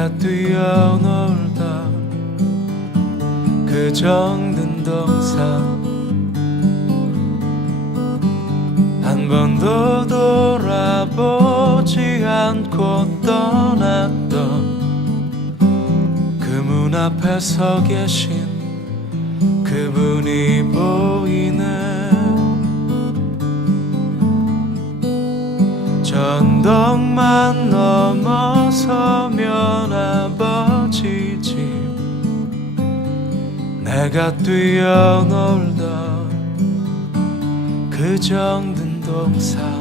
내가 뛰어놀던 그 정든 동산 한 번도 돌아보지 않고 떠났던 그 문 앞에 서 계신 그분이 보이네 전덕만 넘어서면 아버지 집 내가 뛰어놀던 그 정든 동산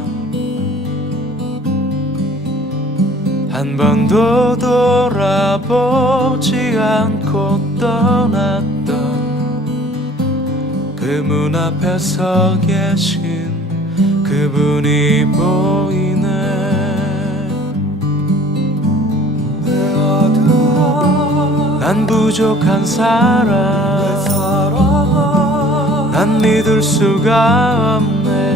한 번도 돌아보지 않고 떠났던 그 문 앞에 서 계신 그분이 보이 난 부족한 사람. 난 믿을 수가 없네.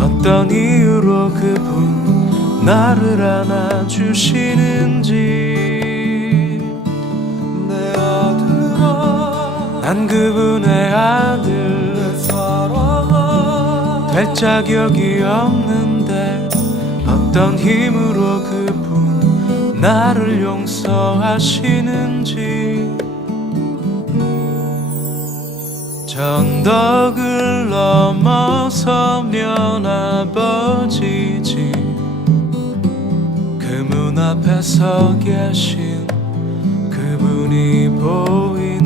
어떤 이유로 그분 나를 안아주시는지. 내 아들아 난 그분의 아들. 될 자격이 없는데 어떤 힘으로 그분 나를 용서하시는지 전덕을 넘어서면 아버지 집그 문 앞에 서 계신 그분이 보이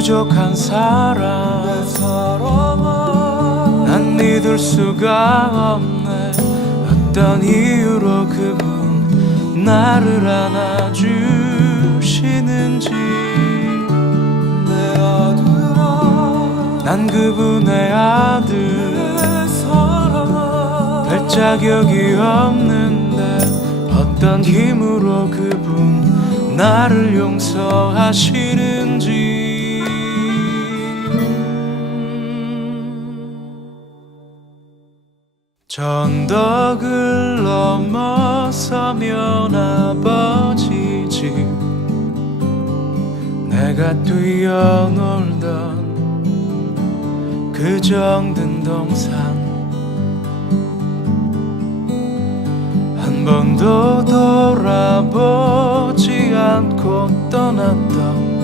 부족한 사람. 난 믿을 수가 없네. 어떤 이유로 그분 나를 안아주시는지. 내 아들아 난 그분의 아들. 될 자격이 없는데 어떤 힘으로 그분 나를 용서하시는지 전덕을 넘어서면 아버지 집 내가 뛰어놀던 그 정든 동산. 한 번도 돌아보지 않고 떠났던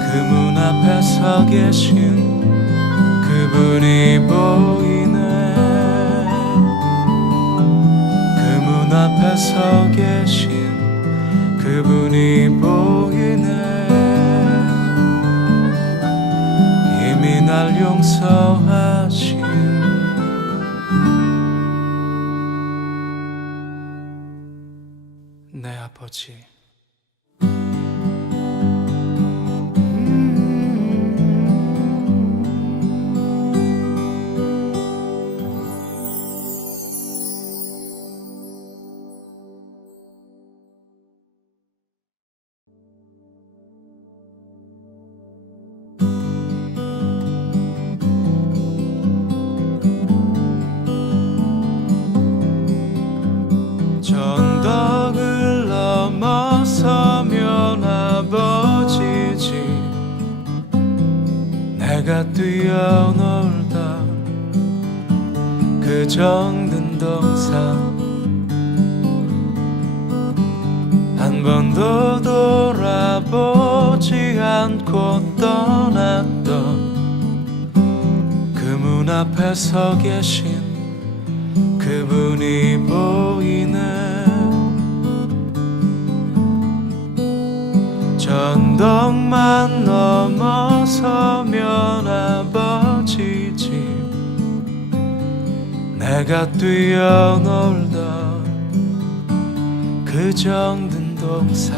그 문 앞에 서 계신 그분이 보이네. 그 문 앞에 서 계신 그분이 보이네. 이미 날 용서하신 내 아버지 내가 뛰어놀던 그 정든 동산 한 번도 돌아보지 않고 떠났던 그 문 앞에 서 계신 그분이 보이네. 전덕만 넘어 내가 뛰어놀던 그 정든 동산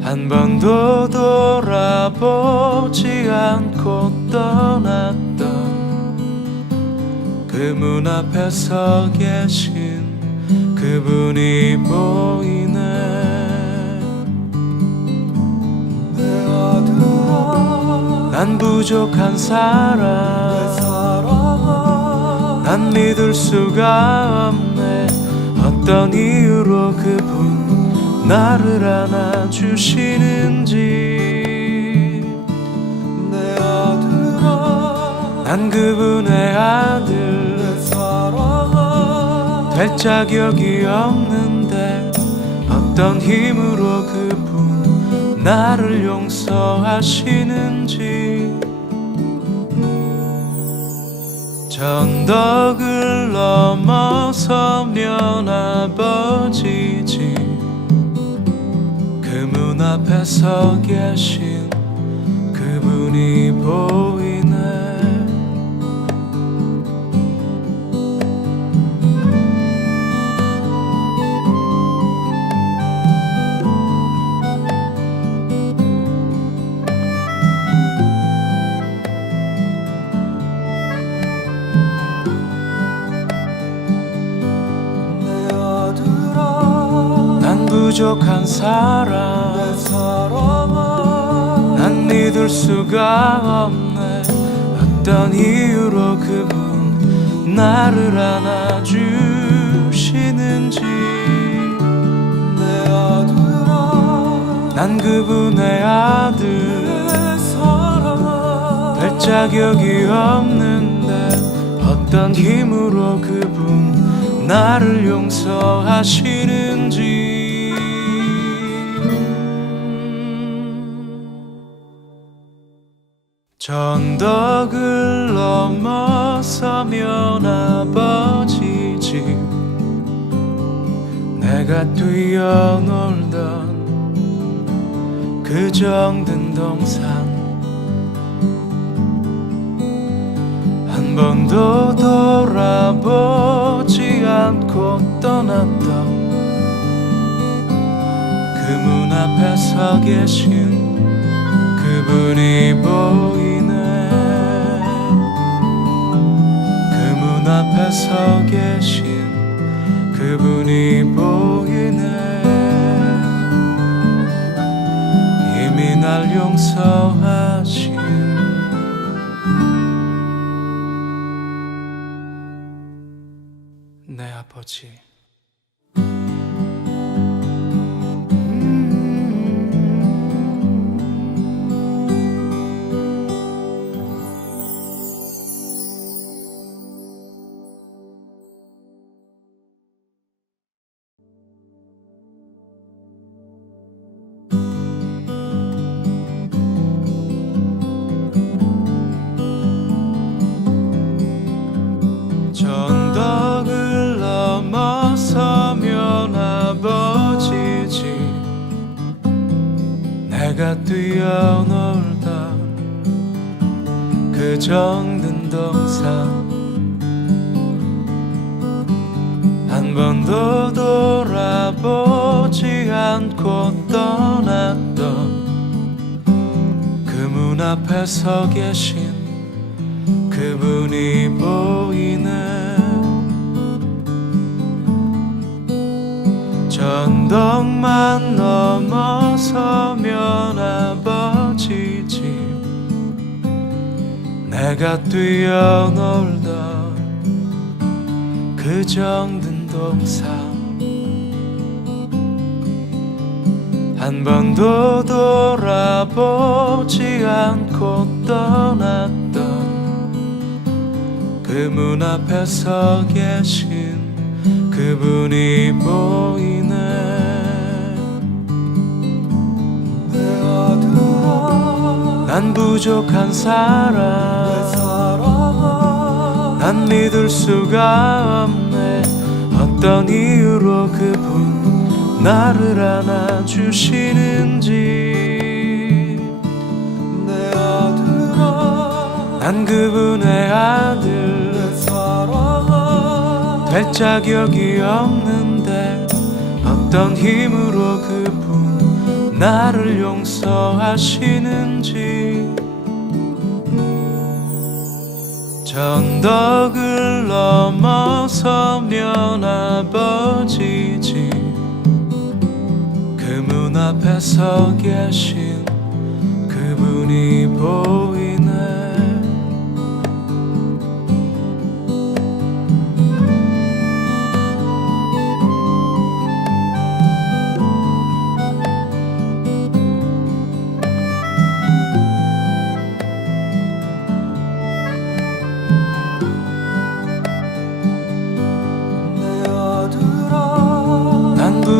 한 번도 돌아보지 않고 떠났던 그 문 앞에 서 계신 그분이 보이네 난 부족한 사람. 난 믿을 수가 없네. 어떤 이유로 그분 나를 안아주시는지. 내 아들아. 난 그분의 아들. 될 자격이 없는데 어떤 힘으로 그분 나를 용서하시는지. 전덕을 넘어서면 아버지 집그문 앞에 서 계신 그분이 보이 부족한 사람. 난 믿을 수가 없네. 어떤 이유로 그분 나를 안아주시는지. 내 아들아 난 그분의 아들. 될 자격이 없는데 어떤 힘으로 그분 나를 용서하시는지 전덕을 넘어서면 아버지 집. 내가 뛰어놀던 그 정든 동산. 한 번도 돌아보지 않고 떠났던 그 문 앞에 서 계신 그분이 보이 앞에 서 계신 그분이 보이네. 이미 날 용서하신 내 아버지 내가 뛰어놀던 그 정든 동산 한 번도 돌아보지 않고 떠났던 그 문 앞에 서 계신 그분이 보이네. 전덕만 넘어 서면 아버지 집 내가 뛰어놀던 그 정든 동산 한 번도 돌아보지 않고 떠났던 그 문 앞에 서 계신 그분이 보이네 난 부족한 사람. 난 믿을 수가 없네. 어떤 이유로 그분 나를 안아주시는지. 내 아들아. 난 그분의 아들. 될 자격이 없는데 어떤 힘으로 그분 나를 용서하시는지. 전덕을 넘어서면 아버지지. 그 문 앞에 서 계신 그분이 보이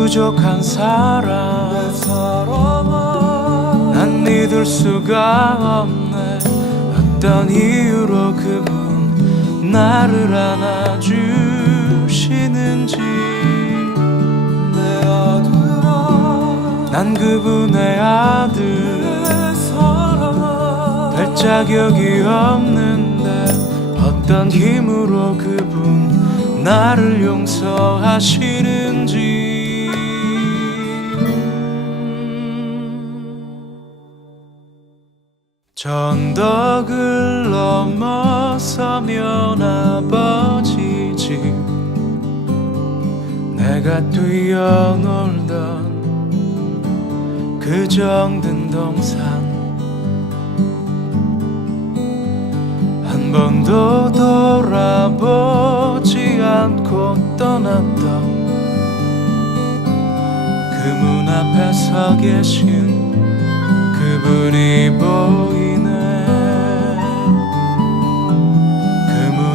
부족한 사람. 난 믿을 수가 없네. 어떤 이유로 그분 나를 안아주시는지. 내 아들아 난 그분의 아들. 될 자격이 없는데 어떤 힘으로 그분 나를 용서하시는지 전덕을 넘어서면 아버지 집 내가 뛰어놀던 그 정든 동산. 한 번도 돌아보지 않고 떠났던 그 문 앞에 서 계신 그분이 보이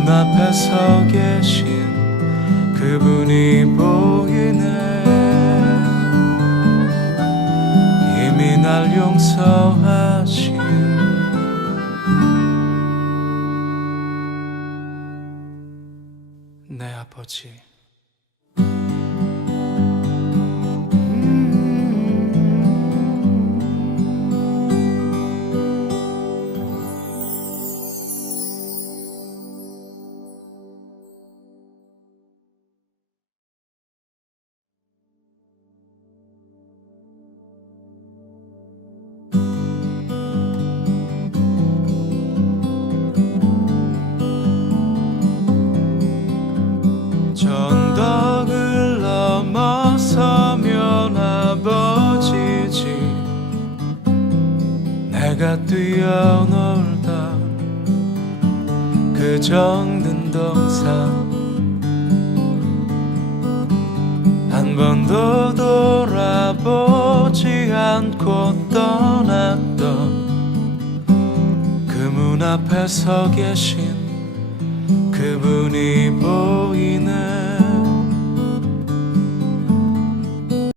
앞에 서 계신 그분이 보이네. 이미 날 용서하신 내 아버지 내가 뛰어놀던 그 정든 동산 한 번도 돌아보지 않고 떠났던 그 문 앞에 서 계신 그분이 보이네